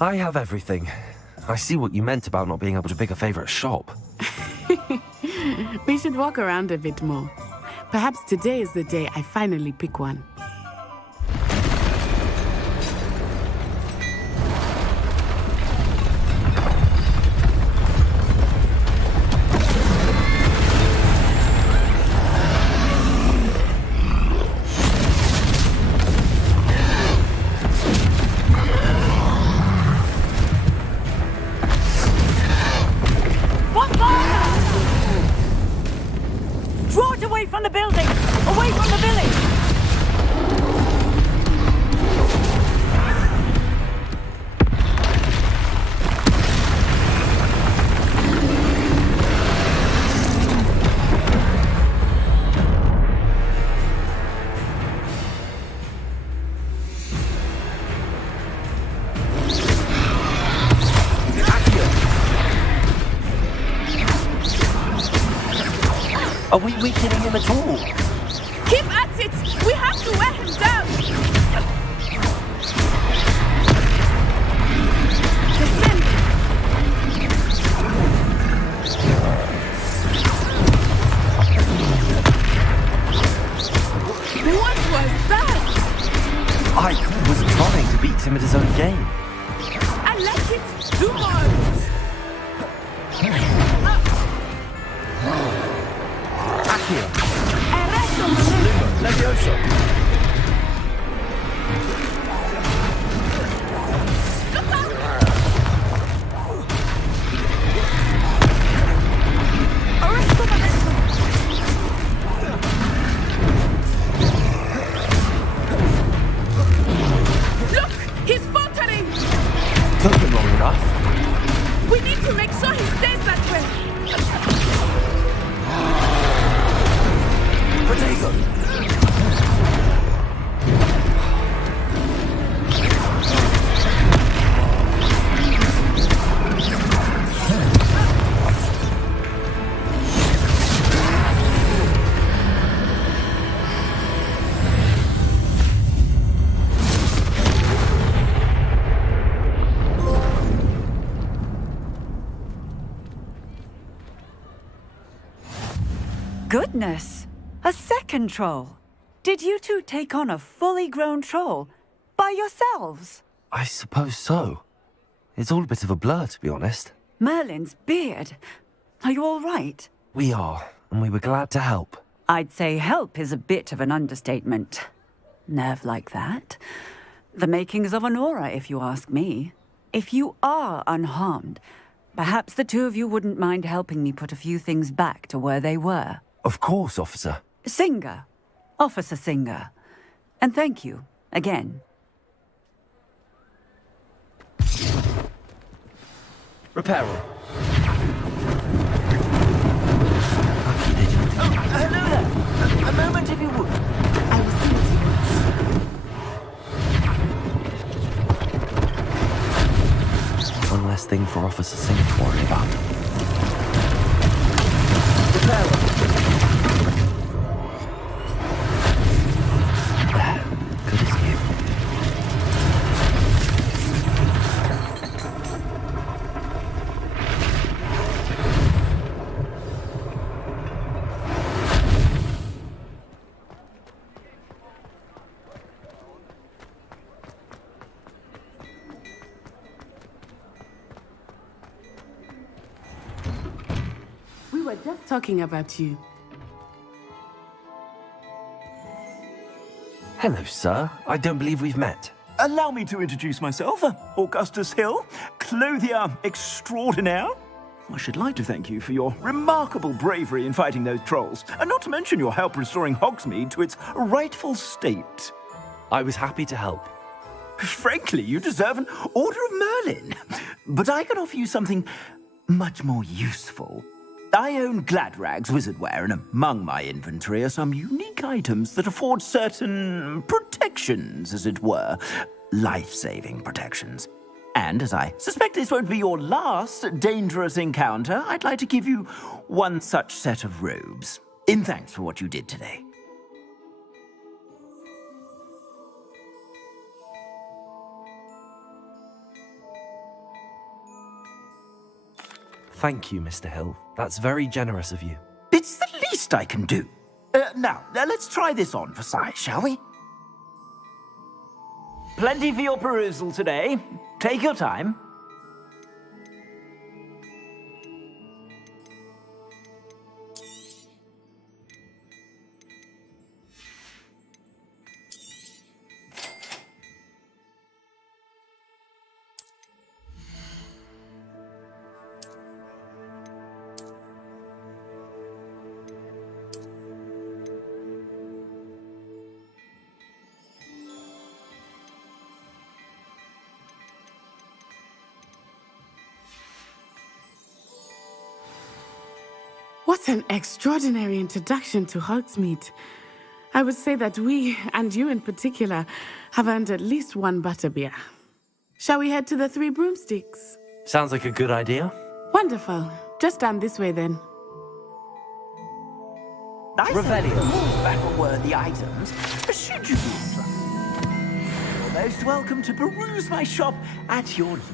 I have everything. I see what you meant about not being able to pick a favorite shop. We should walk around a bit more. Perhaps today is the day I finally pick one. Are we weakening him at all? Keep at it! We have to wear him down! Descend! What was that? I was trying to beat him at his own game. I like it! Do more! Levioso. Look! He's faltering! Took him long enough. We need to make sure he stays that way. Goodness! A second troll! Did you two take on a fully grown troll? By yourselves? I suppose so. It's all a bit of a blur, to be honest. Merlin's beard. Are you all right? We are, and we were glad to help. I'd say help is a bit of an understatement. Nerve like that. The makings of an aura, if you ask me. If you are unharmed, perhaps the two of you wouldn't mind helping me put a few things back to where they were. Of course, officer. Singer. Officer Singer. And thank you, again. Reparo. Hello there. A moment, if you would. I will see what he wants. One less thing for Officer Singer to worry about. Good as new. We were just talking about you. Hello, sir. I don't believe we've met. Allow me to introduce myself, Augustus Hill, clothier extraordinaire. I should like to thank you for your remarkable bravery in fighting those trolls, and not to mention your help restoring Hogsmeade to its rightful state. I was happy to help. Frankly, you deserve an Order of Merlin. But I can offer you something much more useful. I own Gladrag's wizardware, and among my inventory are some unique items that afford certain protections, as it were. Life-saving protections. And as I suspect this won't be your last dangerous encounter, I'd like to give you one such set of robes, in thanks for what you did today. Thank you, Mr. Hill. That's very generous of you. It's the least I can do. Now, let's try this on for size, shall we? Plenty for your perusal today. Take your time. What an extraordinary introduction to Hogsmeade. I would say that we, and you in particular, have earned at least one butterbeer. Shall we head to the Three Broomsticks? Sounds like a good idea. Wonderful. Just down this way then. Nice Revelio. Battle-worthy items, should you be interested. You're most welcome to peruse my shop at your leisure.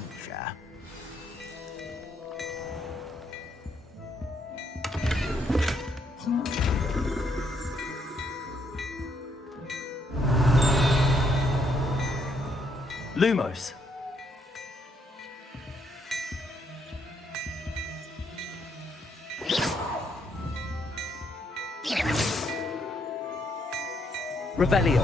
Lumos. Revelio.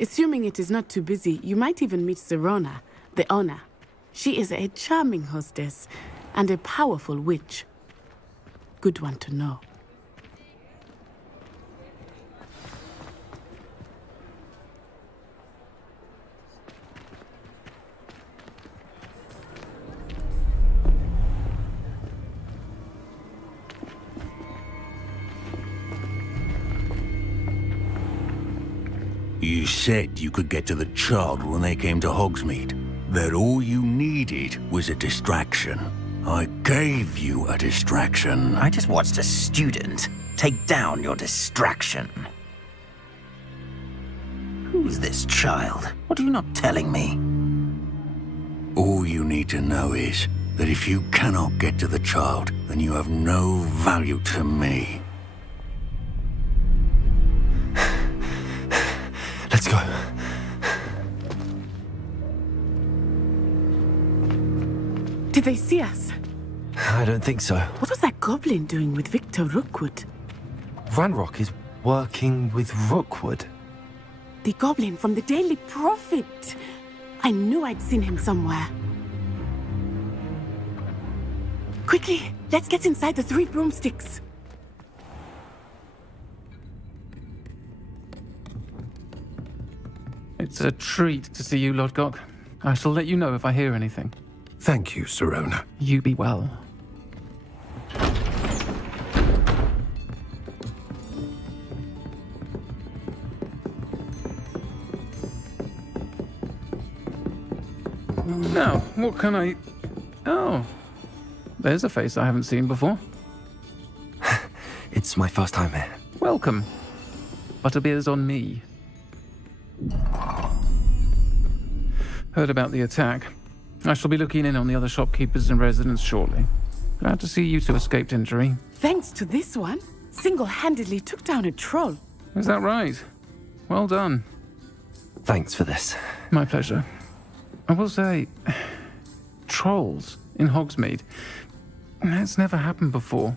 Assuming it is not too busy, you might even meet Sirona, the owner. She is a charming hostess and a powerful witch. Good one to know. You said you could get to the child when they came to Hogsmeade. That all you needed was a distraction. I gave you a distraction. I just watched a student take down your distraction. Who's this child? What are you not telling me? All you need to know is that if you cannot get to the child, then you have no value to me. Let's go. Did they see us? I don't think so. What was that goblin doing with Victor Rookwood? Ranrock is working with Rookwood. The goblin from the Daily Prophet. I knew I'd seen him somewhere. Quickly, let's get inside the 3 broomsticks. It's a treat to see you, Lodgok. I shall let you know if I hear anything. Thank you, Sirona. You be well. Now, what can I... Oh, there's a face I haven't seen before. It's my first time here. Welcome. Butterbeer's on me. Heard about the attack. I shall be looking in on the other shopkeepers and residents shortly. Glad to see you two escaped injury. Thanks to this one, single-handedly took down a troll. Is that right? Well done. Thanks for this. My pleasure. I will say, trolls in Hogsmeade. That's never happened before.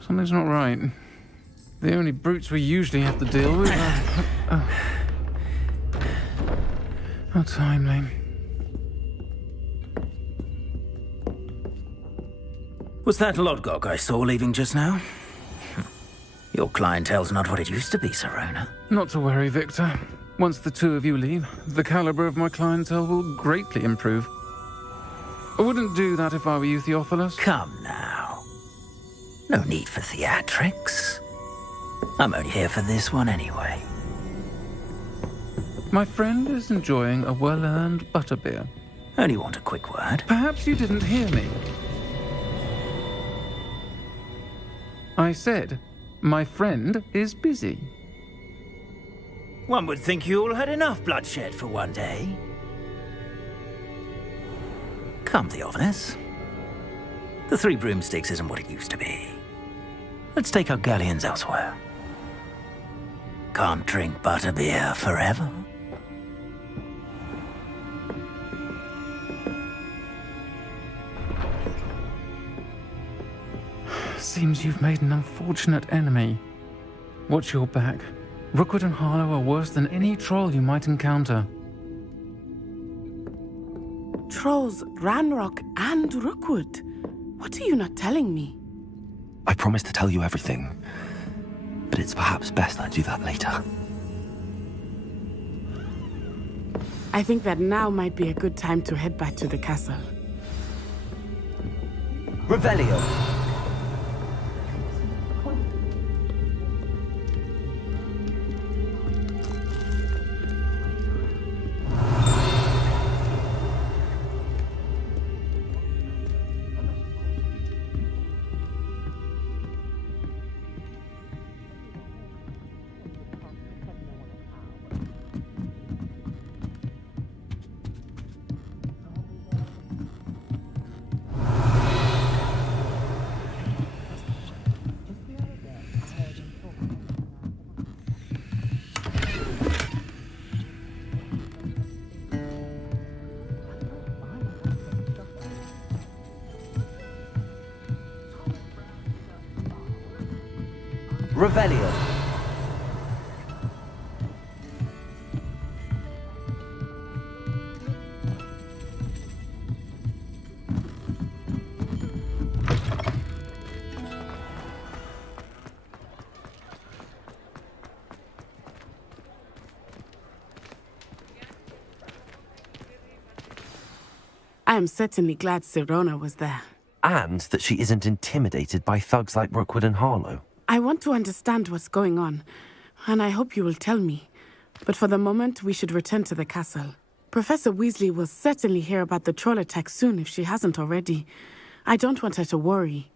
Something's not right. The only brutes we usually have to deal with are... How timely. Was that Lodgok I saw leaving just now? Your clientele's not what it used to be, Sirona. Not to worry, Victor. Once the two of you leave, the caliber of my clientele will greatly improve. I wouldn't do that if I were you, Theophilus. Come now. No need for theatrics. I'm only here for this one anyway. My friend is enjoying a well-earned butterbeer. Only want a quick word. Perhaps you didn't hear me. I said, my friend is busy. One would think you all had enough bloodshed for one day. Come, Theophilus. The 3 broomsticks isn't what it used to be. Let's take our galleons elsewhere. Can't drink butterbeer forever. Seems you've made an unfortunate enemy. Watch your back. Rookwood and Harlow are worse than any troll you might encounter. Trolls, Ranrock, and Rookwood. What are you not telling me? I promised to tell you everything, but it's perhaps best I do that later. I think that now might be a good time to head back to the castle. Revelio. Revelio. am certainly glad Sirona was there. And that she isn't intimidated by thugs like Rookwood and Harlow. I want to understand what's going on, and I hope you will tell me. But for the moment, we should return to the castle. Professor Weasley will certainly hear about the troll attack soon if she hasn't already. I don't want her to worry.